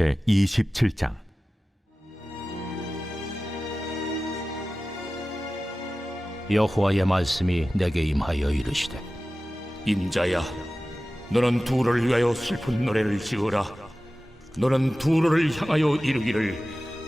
제27장. 여호와의 말씀이 내게 임하여 이르시되, 인자야, 너는 두로를 위하여 슬픈 노래를 지으라. 너는 두로를 향하여 이르기를,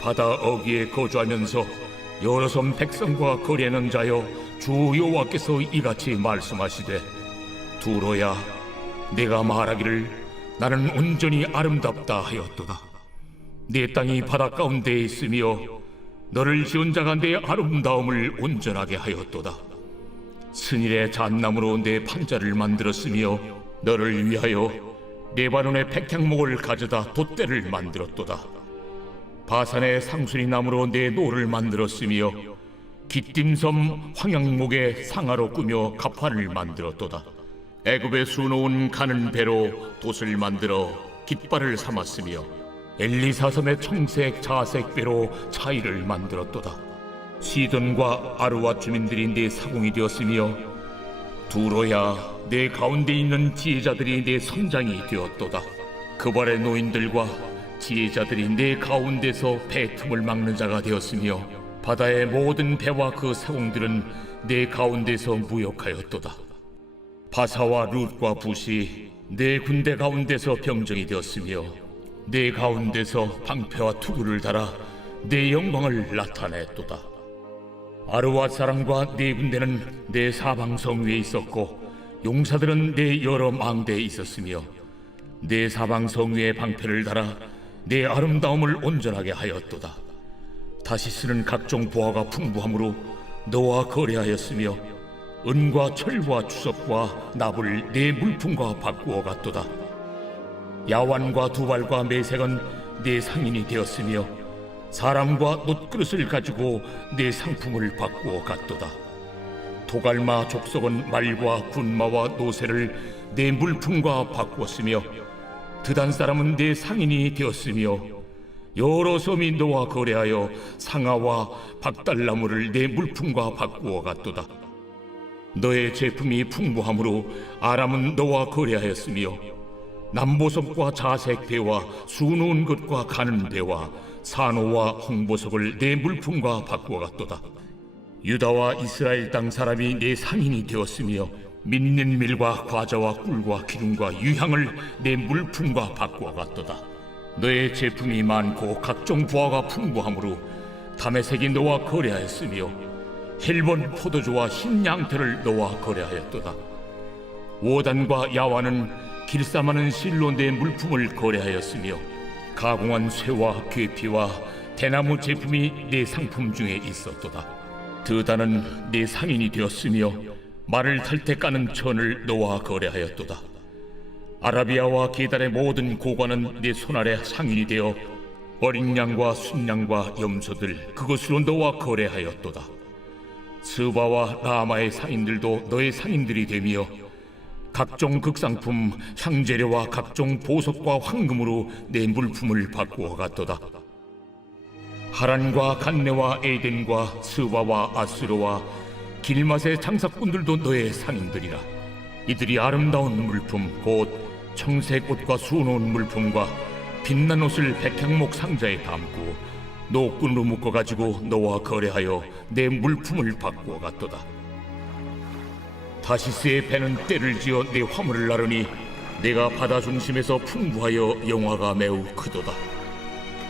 바다 어귀에 거주하면서 여러 섬 백성과 거래하는 자여, 주 여호와께서 이같이 말씀하시되, 두로야, 내가 말하기를 나는 온전히 아름답다 하였도다. 내 땅이 바다 가운데에 있으며 너를 지은 자가 내 아름다움을 온전하게 하였도다. 스닐의 잣나무로 내 판자를 만들었으며 너를 위하여 레바논의 백향목을 가져다 돛대를 만들었도다. 바산의 상수리 나무로 내 노를 만들었으며 기띔섬 황양목의 상아로 꾸며 갑판을 만들었도다. 애굽에 수놓은 가는 배로 돛을 만들어 깃발을 삼았으며 엘리사섬의 청색 자색 배로 차이를 만들었도다. 시돈과 아루와 주민들이 내 사공이 되었으며 두로야, 내 가운데 있는 지혜자들이 내 선장이 되었도다. 그발의 노인들과 지혜자들이 내 가운데서 배 틈을 막는 자가 되었으며 바다의 모든 배와 그 사공들은 내 가운데서 무역하였도다. 바사와 룻과 붓이 내 군대 가운데서 병정이 되었으며 내 가운데서 방패와 투구를 달아 내 영광을 나타냈도다. 아르와 사람과 네 군대는 내 사방성 위에 있었고 용사들은 내 여러 망대에 있었으며 내 사방성 위에 방패를 달아 내 아름다움을 온전하게 하였도다. 다시 쓰는 각종 보화가 풍부함으로 너와 거래하였으며 은과 철과 주석과 납을 내 물품과 바꾸어 갔도다. 야완과 두발과 메색은 내 상인이 되었으며 사람과 놋그릇을 가지고 내 상품을 바꾸어 갔도다. 도갈마 족속은 말과 군마와 노새를 내 물품과 바꾸었으며 드단 사람은 내 상인이 되었으며 여러 섬이 너와 거래하여 상아와 박달나무를 내 물품과 바꾸어 갔도다. 너의 제품이 풍부함으로 아람은 너와 거래하였으며 남보석과 자색 배와 수놓은 것과 가는 배와 산호와 홍보석을 내 물품과 바꾸어 갔도다. 유다와 이스라엘 땅 사람이 내 상인이 되었으며 믿는 밀과 과자와 꿀과 기름과 유향을 내 물품과 바꾸어 갔도다. 너의 제품이 많고 각종 부하가 풍부함으로 다메섹이 너와 거래하였으며 헬본 포도주와 흰 양털을 너와 거래하였도다. 오단과 야완은 길쌈하는 실로 내 물품을 거래하였으며 가공한 쇠와 괴피와 대나무 제품이 내 상품 중에 있었도다. 드다는 내 상인이 되었으며 말을 탈 때 까는 천을 너와 거래하였도다. 아라비아와 게달의 모든 고관은 내 손아래 상인이 되어 어린 양과 순양과 염소들 그것으로 너와 거래하였도다. 스바와 라마의 상인들도 너의 상인들이 되며 각종 극상품 향재료와 각종 보석과 황금으로 내 물품을 바꾸어 갔도다. 하란과 간네와 에덴과 스바와 아수르와 길맛의 장사꾼들도 너의 상인들이라. 이들이 아름다운 물품 곧 청색 옷과 수놓은 물품과 빛난 옷을 백향목 상자에 담고 노끈으로 묶어가지고 너와 거래하여 내 물품을 바꾸어 갔도다. 다시스의 배는 때를 지어 내 화물을 나르니 내가 바다 중심에서 풍부하여 영화가 매우 크도다.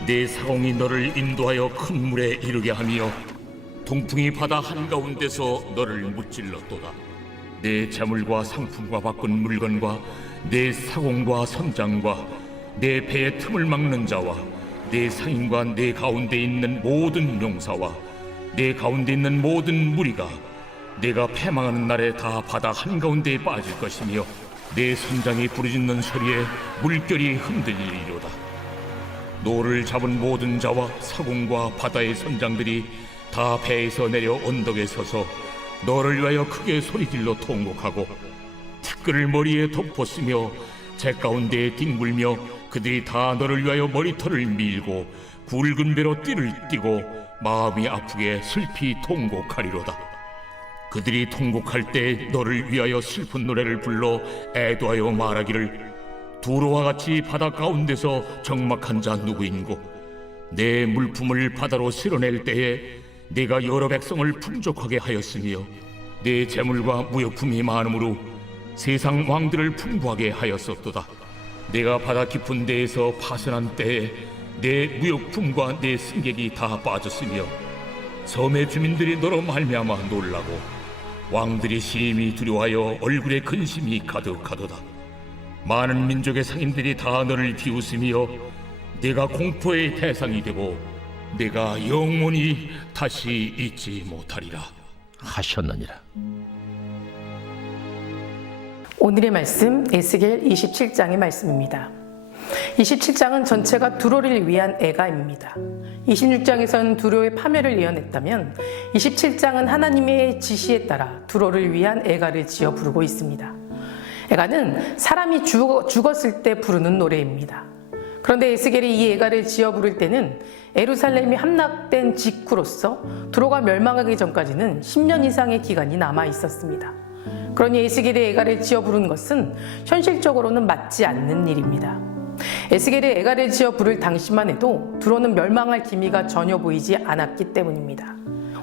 내 사공이 너를 인도하여 큰 물에 이르게 하며 동풍이 바다 한가운데서 너를 무찔렀도다. 내 재물과 상품과 바꾼 물건과 내 사공과 선장과 내 배의 틈을 막는 자와 내 상인과 내 가운데 있는 모든 용사와 내 가운데 있는 모든 무리가 내가 패망하는 날에 다 바다 한가운데에 빠질 것이며 내 선장이 부르짖는 소리에 물결이 흔들리리로다. 노를 잡은 모든 자와 사공과 바다의 선장들이 다 배에서 내려 언덕에 서서 너를 위하여 크게 소리질러 통곡하고 티끌을 머리에 덮었으며 제 가운데에 뒹굴며 그들이 다 너를 위하여 머리털을 밀고 굵은 배로 띠를 띠고 마음이 아프게 슬피 통곡하리로다. 그들이 통곡할 때 너를 위하여 슬픈 노래를 불러 애도하여 말하기를 두로와 같이 바다 가운데서 적막한 자 누구인고 내 물품을 바다로 실어낼 때에 네가 여러 백성을 풍족하게 하였으며 내 재물과 무역품이 많으므로 세상 왕들을 풍부하게 하였었도다. 내가 바다 깊은 데에서 파선한 때에 내 무역품과 내 승객이 다 빠졌으며 섬의 주민들이 너로 말미암아 놀라고 왕들이 심히 두려워하여 얼굴에 근심이 가득하도다. 많은 민족의 상인들이 다 너를 비웃으며 네가 공포의 대상이 되고 내가 영원히 다시 잊지 못하리라 하셨느니라. 오늘의 말씀 에스겔 27장의 말씀입니다. 27장은 전체가 두로를 위한 애가입니다. 26장에서는 두로의 파멸을 예언했다면 27장은 하나님의 지시에 따라 두로를 위한 애가를 지어 부르고 있습니다. 애가는 사람이 죽었을 때 부르는 노래입니다. 그런데 에스겔이 이 애가를 지어 부를 때는 예루살렘이 함락된 직후로서 두로가 멸망하기 전까지는 10년 이상의 기간이 남아 있었습니다. 그러니 에스겔이 애가를 지어 부른 것은 현실적으로는 맞지 않는 일입니다. 에스겔이 애가를 지어 부를 당시만 해도 두로는 멸망할 기미가 전혀 보이지 않았기 때문입니다.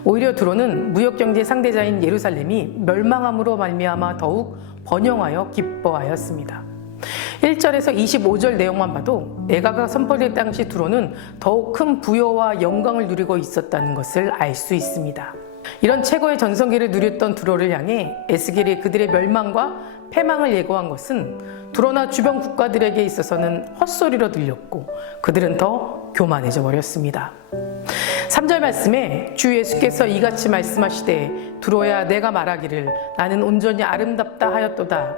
오히려 두로는 무역경제 상대자인 예루살렘이 멸망함으로 말미암아 더욱 번영하여 기뻐하였습니다. 1절에서 25절 내용만 봐도 애가가 선포될 당시 두로는 더욱 큰 부여와 영광을 누리고 있었다는 것을 알 수 있습니다. 이런 최고의 전성기를 누렸던 두로를 향해 에스겔이 그들의 멸망과 패망을 예고한 것은 두로나 주변 국가들에게 있어서는 헛소리로 들렸고 그들은 더 교만해져 버렸습니다. 3절 말씀에 주 예수께서 이같이 말씀하시되 두로야 내가 말하기를 나는 온전히 아름답다 하였도다.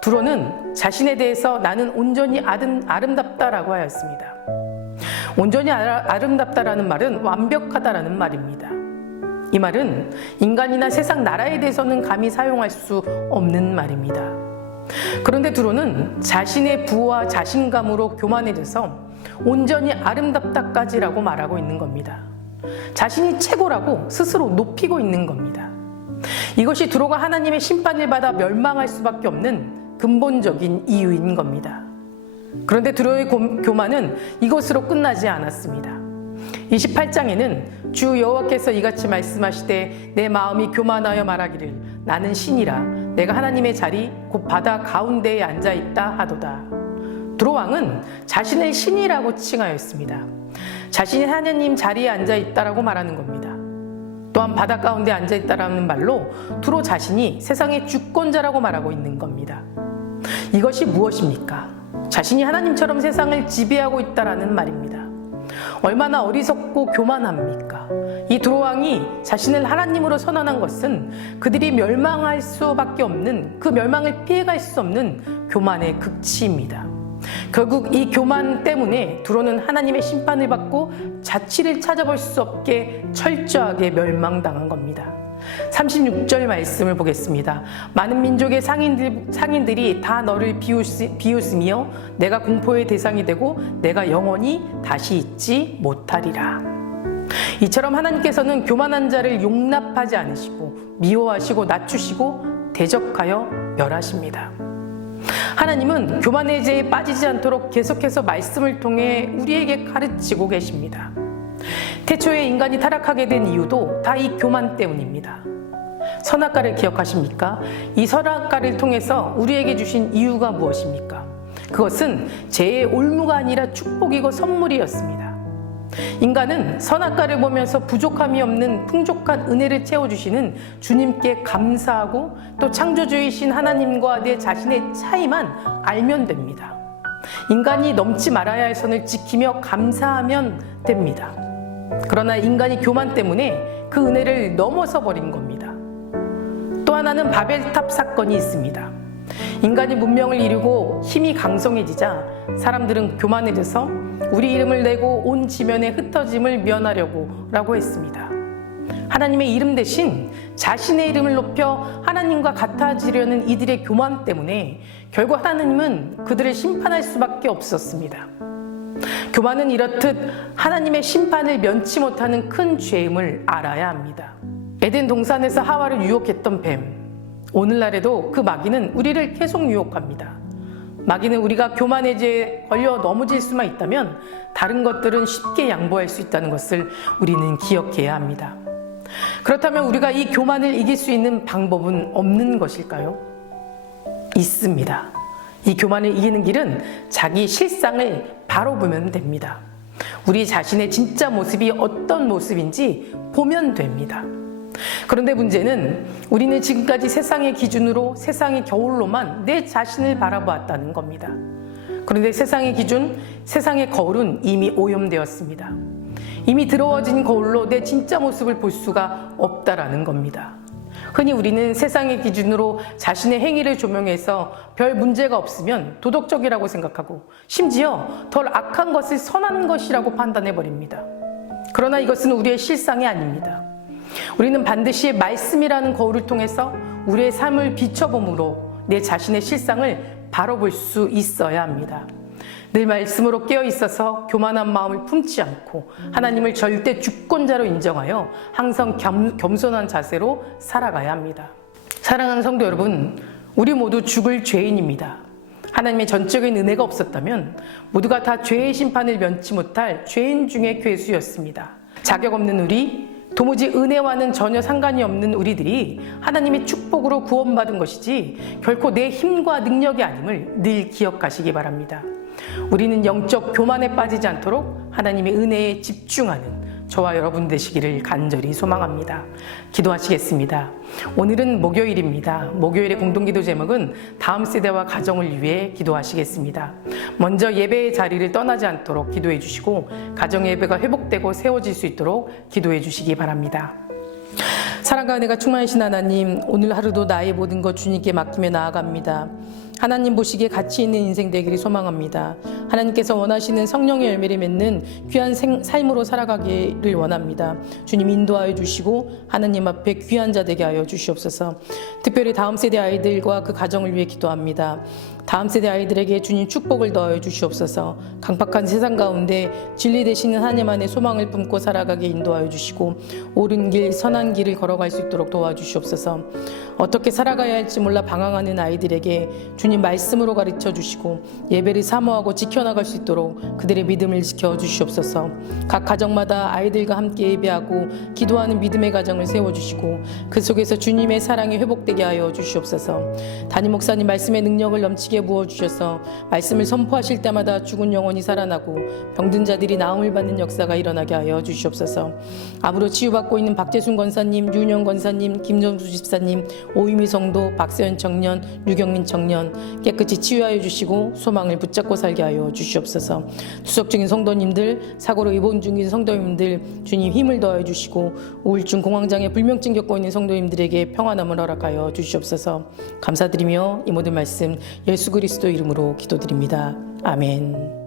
두로는 자신에 대해서 나는 온전히 아름답다라고 하였습니다. 온전히 아름답다라는 말은 완벽하다라는 말입니다. 이 말은 인간이나 세상 나라에 대해서는 감히 사용할 수 없는 말입니다. 그런데 두로는 자신의 부와 자신감으로 교만해져서 온전히 아름답다까지라고 말하고 있는 겁니다. 자신이 최고라고 스스로 높이고 있는 겁니다. 이것이 두로가 하나님의 심판을 받아 멸망할 수밖에 없는 근본적인 이유인 겁니다. 그런데 두로의 교만은 이것으로 끝나지 않았습니다. 28장에는 주 여호와께서 이같이 말씀하시되 내 마음이 교만하여 말하기를 나는 신이라 내가 하나님의 자리 곧 바다 가운데에 앉아있다 하도다. 두로 왕은 자신을 신이라고 칭하였습니다. 자신이 하나님 자리에 앉아있다라고 말하는 겁니다. 또한 바다 가운데 앉아있다라는 말로 두로 자신이 세상의 주권자라고 말하고 있는 겁니다. 이것이 무엇입니까? 자신이 하나님처럼 세상을 지배하고 있다라는 말입니다. 얼마나 어리석고 교만합니까? 이 두로 왕이 자신을 하나님으로 선언한 것은 그들이 멸망할 수밖에 없는, 그 멸망을 피해갈 수 없는 교만의 극치입니다. 결국 이 교만 때문에 두로는 하나님의 심판을 받고 자취를 찾아볼 수 없게 철저하게 멸망당한 겁니다. 36절 말씀을 보겠습니다. 많은 민족의 상인들이 다 너를 비웃으며 내가 공포의 대상이 되고 내가 영원히 다시 잊지 못하리라. 이처럼 하나님께서는 교만한 자를 용납하지 않으시고 미워하시고 낮추시고 대적하여 멸하십니다. 하나님은 교만의 죄에 빠지지 않도록 계속해서 말씀을 통해 우리에게 가르치고 계십니다. 태초에 인간이 타락하게 된 이유도 다 이 교만 때문입니다. 선악과를 기억하십니까? 이 선악과를 통해서 우리에게 주신 이유가 무엇입니까? 그것은 죄의 올무가 아니라 축복이고 선물이었습니다. 인간은 선악과를 보면서 부족함이 없는 풍족한 은혜를 채워주시는 주님께 감사하고 또 창조주이신 하나님과 내 자신의 차이만 알면 됩니다. 인간이 넘지 말아야 할 선을 지키며 감사하면 됩니다. 그러나 인간이 교만 때문에 그 은혜를 넘어서 버린 겁니다. 또 하나는 바벨탑 사건이 있습니다. 인간이 문명을 이루고 힘이 강성해지자 사람들은 교만해져서 우리 이름을 내고 온 지면에 흩어짐을 면하려고 라고 했습니다. 하나님의 이름 대신 자신의 이름을 높여 하나님과 같아지려는 이들의 교만 때문에 결국 하나님은 그들을 심판할 수밖에 없었습니다. 교만은 이렇듯 하나님의 심판을 면치 못하는 큰 죄임을 알아야 합니다. 에덴 동산에서 하와를 유혹했던 뱀, 오늘날에도 그 마귀는 우리를 계속 유혹합니다. 마귀는 우리가 교만의 죄에 걸려 넘어질 수만 있다면 다른 것들은 쉽게 양보할 수 있다는 것을 우리는 기억해야 합니다. 그렇다면 우리가 이 교만을 이길 수 있는 방법은 없는 것일까요? 있습니다. 이 교만을 이기는 길은 자기 실상을 바로 보면 됩니다. 우리 자신의 진짜 모습이 어떤 모습인지 보면 됩니다. 그런데 문제는 우리는 지금까지 세상의 기준으로 세상의 겨울로만 내 자신을 바라보았다는 겁니다. 그런데 세상의 기준, 세상의 거울은 이미 오염되었습니다. 이미 더러워진 거울로 내 진짜 모습을 볼 수가 없다라는 겁니다. 흔히 우리는 세상의 기준으로 자신의 행위를 조명해서 별 문제가 없으면 도덕적이라고 생각하고 심지어 덜 악한 것을 선한 것이라고 판단해버립니다. 그러나 이것은 우리의 실상이 아닙니다. 우리는 반드시 말씀이라는 거울을 통해서 우리의 삶을 비춰봄으로 내 자신의 실상을 바로 볼 수 있어야 합니다. 늘 말씀으로 깨어 있어서 교만한 마음을 품지 않고 하나님을 절대 주권자로 인정하여 항상 겸손한 자세로 살아가야 합니다. 사랑하는 성도 여러분, 우리 모두 죽을 죄인입니다. 하나님의 전적인 은혜가 없었다면 모두가 다 죄의 심판을 면치 못할 죄인 중에 괴수였습니다. 자격 없는 우리, 도무지 은혜와는 전혀 상관이 없는 우리들이 하나님의 축복으로 구원받은 것이지 결코 내 힘과 능력이 아님을 늘 기억하시기 바랍니다. 우리는 영적 교만에 빠지지 않도록 하나님의 은혜에 집중하는 저와 여러분 되시기를 간절히 소망합니다. 기도하시겠습니다. 오늘은 목요일입니다. 목요일의 공동기도 제목은 다음 세대와 가정을 위해 기도하시겠습니다. 먼저 예배의 자리를 떠나지 않도록 기도해 주시고 가정 예배가 회복되고 세워질 수 있도록 기도해 주시기 바랍니다. 사랑과 은혜가 충만하신 하나님, 오늘 하루도 나의 모든 것 주님께 맡기며 나아갑니다. 하나님 보시기에 가치 있는 인생 되기를 소망합니다. 하나님께서 원하시는 성령의 열매를 맺는 귀한 삶으로 살아가기를 원합니다. 주님 인도하여 주시고 하나님 앞에 귀한 자 되게 하여 주시옵소서. 특별히 다음 세대 아이들과 그 가정을 위해 기도합니다. 다음 세대 아이들에게 주님 축복을 더하여 주시옵소서. 강팍한 세상 가운데 진리 되시는 하나님 안에 소망을 품고 살아가게 인도하여 주시고 옳은 길, 선한 길을 걸어갈 수 있도록 도와주시옵소서. 어떻게 살아가야 할지 몰라 방황하는 아이들에게 주님 말씀으로 가르쳐 주시고 예배를 사모하고 지켜나갈 수 있도록 그들의 믿음을 지켜 주시옵소서. 각 가정마다 아이들과 함께 예배하고 기도하는 믿음의 가정을 세워주시고 그 속에서 주님의 사랑이 회복되게 하여 주시옵소서. 담임 목사님 말씀의 능력을 넘치게 부어주셔서 말씀을 선포하실 때마다 죽은 영혼이 살아나고 병든 자들이 나음을 받는 역사가 일어나게 하여 주시옵소서. 암으로 치유받고 있는 박재순 권사님, 윤영 권사님, 김정수 집사님, 오유미 성도, 박세현 청년, 류경민 청년 깨끗이 치유하여 주시고 소망을 붙잡고 살게 하여 주시옵소서. 투석 중인 성도님들, 사고로 입원 중인 성도님들 주님 힘을 더하여 주시고 우울증, 공황장애, 불면증 겪고 있는 성도님들에게 평안함을 허락하여 주시옵소서. 감사드리며 이 모든 말씀 예수 그리스도 이름으로 기도드립니다. 아멘.